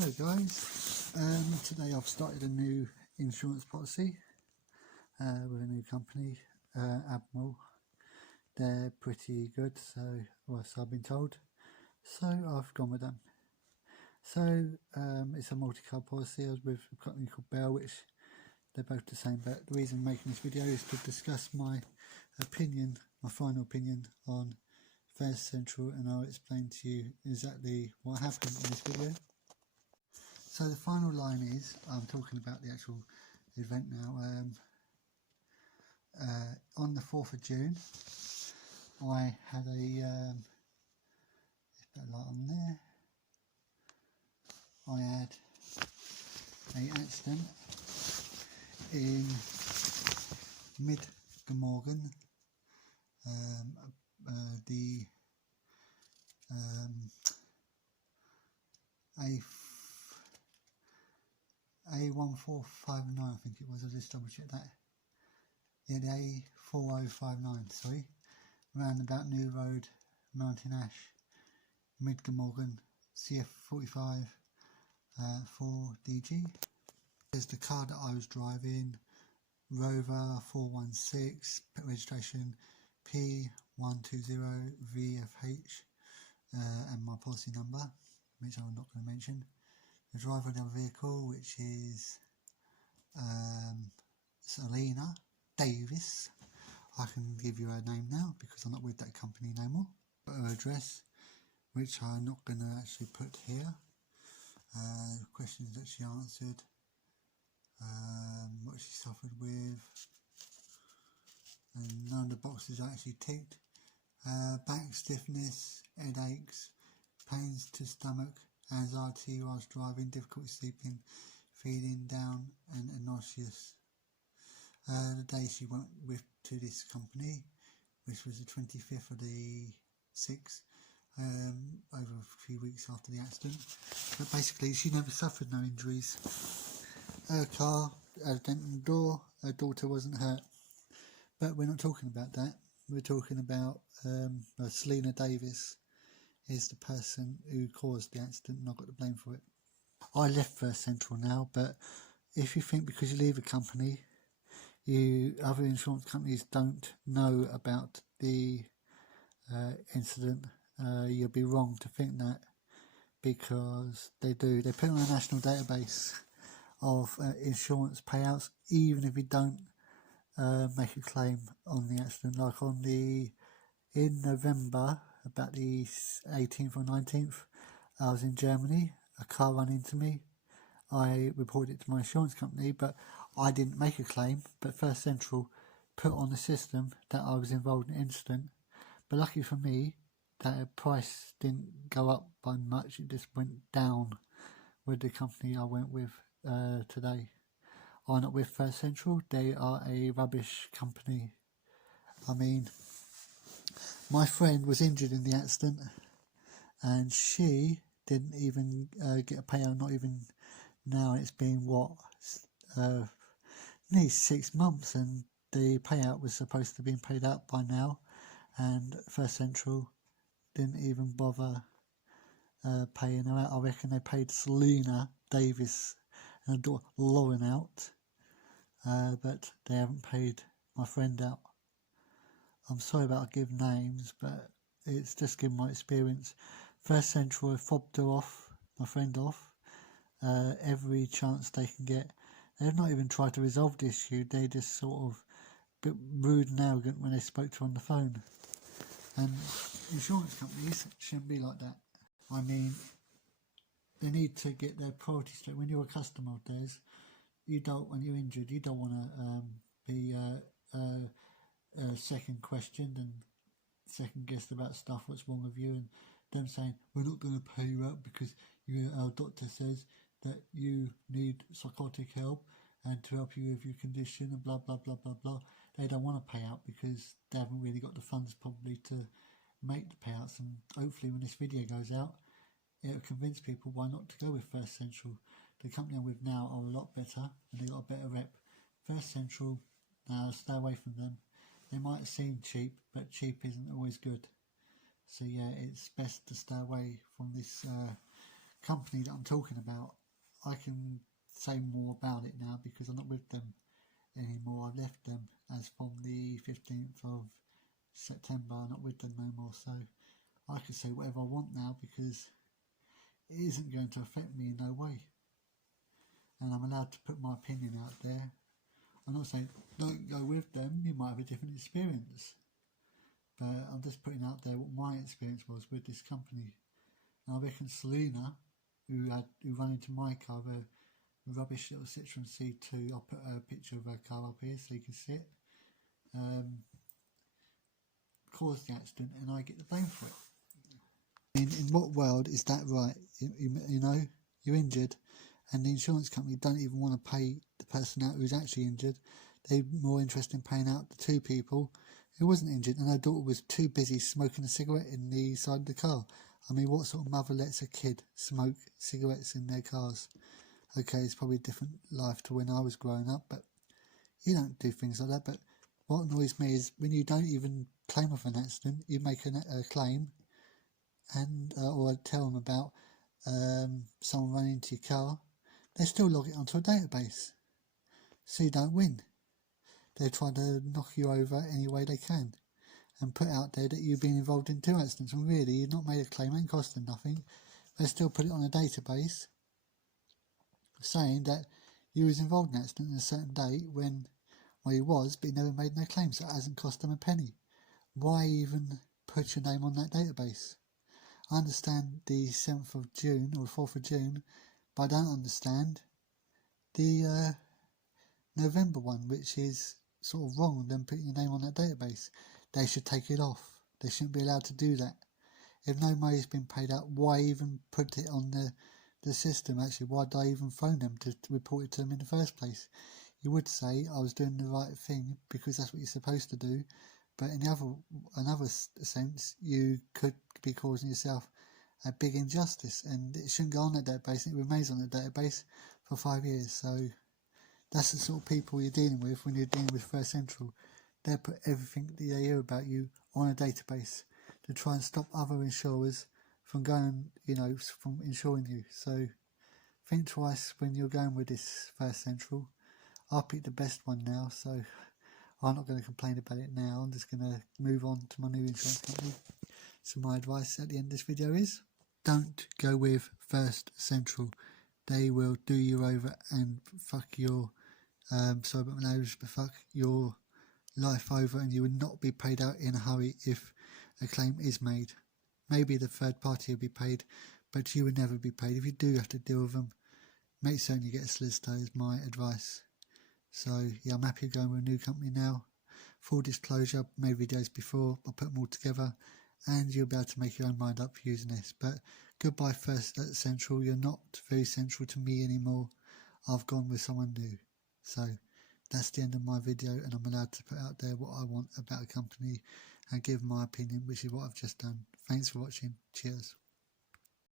Hello guys, today I've started a new insurance policy with a new company, Admiral. They're pretty good, so I've been told, so I've gone with them. So it's a multi-car policy. I was with a company called Bell, which they're both the same, but the reason I'm making this video is to discuss my opinion, my final opinion on First Central, and I'll explain to you exactly what happened in this video. So the final line is, I'm talking about the actual event now, on the 4th of June I had a, it's got a light on there, I had an accident in Mid Glamorgan, the A1459, I think it was. I'll just double check that. Yeah, the A4059, sorry. Round about New Road, Mountain Ash, Mid Glamorgan, CF45 4DG. There's the car that I was driving, Rover 416, registration P120VFH, and my policy number, which I'm not going to mention. The driver of the vehicle, which is Selena Davis. I can give you her name now because I'm not with that company no more. But her address, which I'm not going to actually put here. Questions that she answered, what she suffered with, and none of the boxes are actually ticked. Back stiffness, headaches, pains to stomach, anxiety whilst driving, difficulty sleeping, feeling down and nauseous. The day she went to this company, which was the 25th of the 6th, over a few weeks after the accident. But basically she never suffered no injuries. Her car had a dent in the door, her daughter wasn't hurt. But we're not talking about that. We're talking about Selena Davis is the person who caused the accident, and I got the blame for it. I left First Central now, but if you think because you leave a company, other insurance companies don't know about the incident, you'll be wrong to think that, because they do. They put it on a national database of insurance payouts, even if you don't make a claim on the accident. Like in November, about the 18th or 19th, I was in Germany, a car ran into me. I reported it to my insurance company, but I didn't make a claim. But First Central put on the system that I was involved in an incident. But lucky for me, that price didn't go up by much, it just went down with the company I went with today. I'm not with First Central, they are a rubbish company. I mean, my friend was injured in the accident and she didn't even get a payout, not even now. It's been what, nearly 6 months, and the payout was supposed to be paid out by now, and First Central didn't even bother paying her out. I reckon they paid Selena Davis and her daughter Lauren out, but they haven't paid my friend out. I'm sorry about giving names, but it's just given my experience. First Central have fobbed her off, my friend off, every chance they can get. They've not even tried to resolve the issue. They just sort of a bit rude and arrogant when they spoke to her on the phone. And insurance companies shouldn't be like that. I mean, they need to get their priorities straight. When you're a customer of theirs, when you're injured, you don't want to be second questioned and second guessed about stuff, what's wrong with you, and them saying we're not going to pay you out because our doctor says that you need psychotic help and to help you with your condition and blah blah blah blah blah. They don't want to pay out because they haven't really got the funds probably to make the payouts, and hopefully when this video goes out it'll convince people why not to go with First Central. The company I'm with now are a lot better and they got a better rep. First Central, now stay away from them. They might seem cheap, but cheap isn't always good. So yeah, it's best to stay away from this company that I'm talking about, I can say more about it now because I'm not with them anymore. I've left them as from the 15th of September. I'm not with them no more, so I can say whatever I want now because it isn't going to affect me in no way, and I'm allowed to put my opinion out there. I'm not saying don't go with them, you might have a different experience, but I'm just putting out there what my experience was with this company. And I reckon Selena, who run into my car, a rubbish little Citroen C2, I'll put a picture of her car up here so you can see it, caused the accident and I get the blame for it. In what world is that right? You know, you're injured and the insurance company don't even want to pay the person out who's actually injured. They're more interested in paying out the two people who wasn't injured, and her daughter was too busy smoking a cigarette in the side of the car. I mean, what sort of mother lets a kid smoke cigarettes in their cars? Okay, it's probably a different life to when I was growing up, but you don't do things like that. But what annoys me is when you don't even claim of an accident, you make a claim and or tell them about someone running into your car, they still log it onto a database, so you don't win. They try to knock you over any way they can and put out there that you've been involved in 2 accidents, and really you've not made a claim, ain't costing nothing. They still put it on a database saying that you was involved in an accident on a certain date when, well, you was, but you never made no claim, so it hasn't cost them a penny. Why even put your name on that database? I understand the 7th of June or 4th of June, but I don't understand the November one, which is sort of wrong, them putting your name on that database. They should take it off. They shouldn't be allowed to do that. If no money's been paid out, why even put it on the system? Actually, why did I even phone them to report it to them in the first place? You would say I was doing the right thing because that's what you're supposed to do, but in another sense, you could be causing yourself a big injustice, and it shouldn't go on that database. It remains on the database for 5 years. So that's the sort of people you're dealing with when you're dealing with First Central. They put everything that they hear about you on a database to try and stop other insurers from going, from insuring you. So think twice when you're going with this First Central. I'll pick the best one now, so I'm not going to complain about it now. I'm just going to move on to my new insurance company. So my advice at the end of this video is, don't go with First Central. They will do you over and fuck your, sorry about my nose, but fuck your life over, and you would not be paid out in a hurry if a claim is made. Maybe the third party will be paid, but you would never be paid. If you do have to deal with them, make certain you get a solicitor, is my advice. So yeah, I'm happy going with a new company now. Full disclosure, I've made videos before, I'll put them all together and you'll be able to make your own mind up using this. But goodbye First Central, you're not very central to me anymore. I've gone with someone new. So that's the end of my video, and I'm allowed to put out there what I want about a company and give my opinion, which is what I've just done. Thanks for watching. Cheers.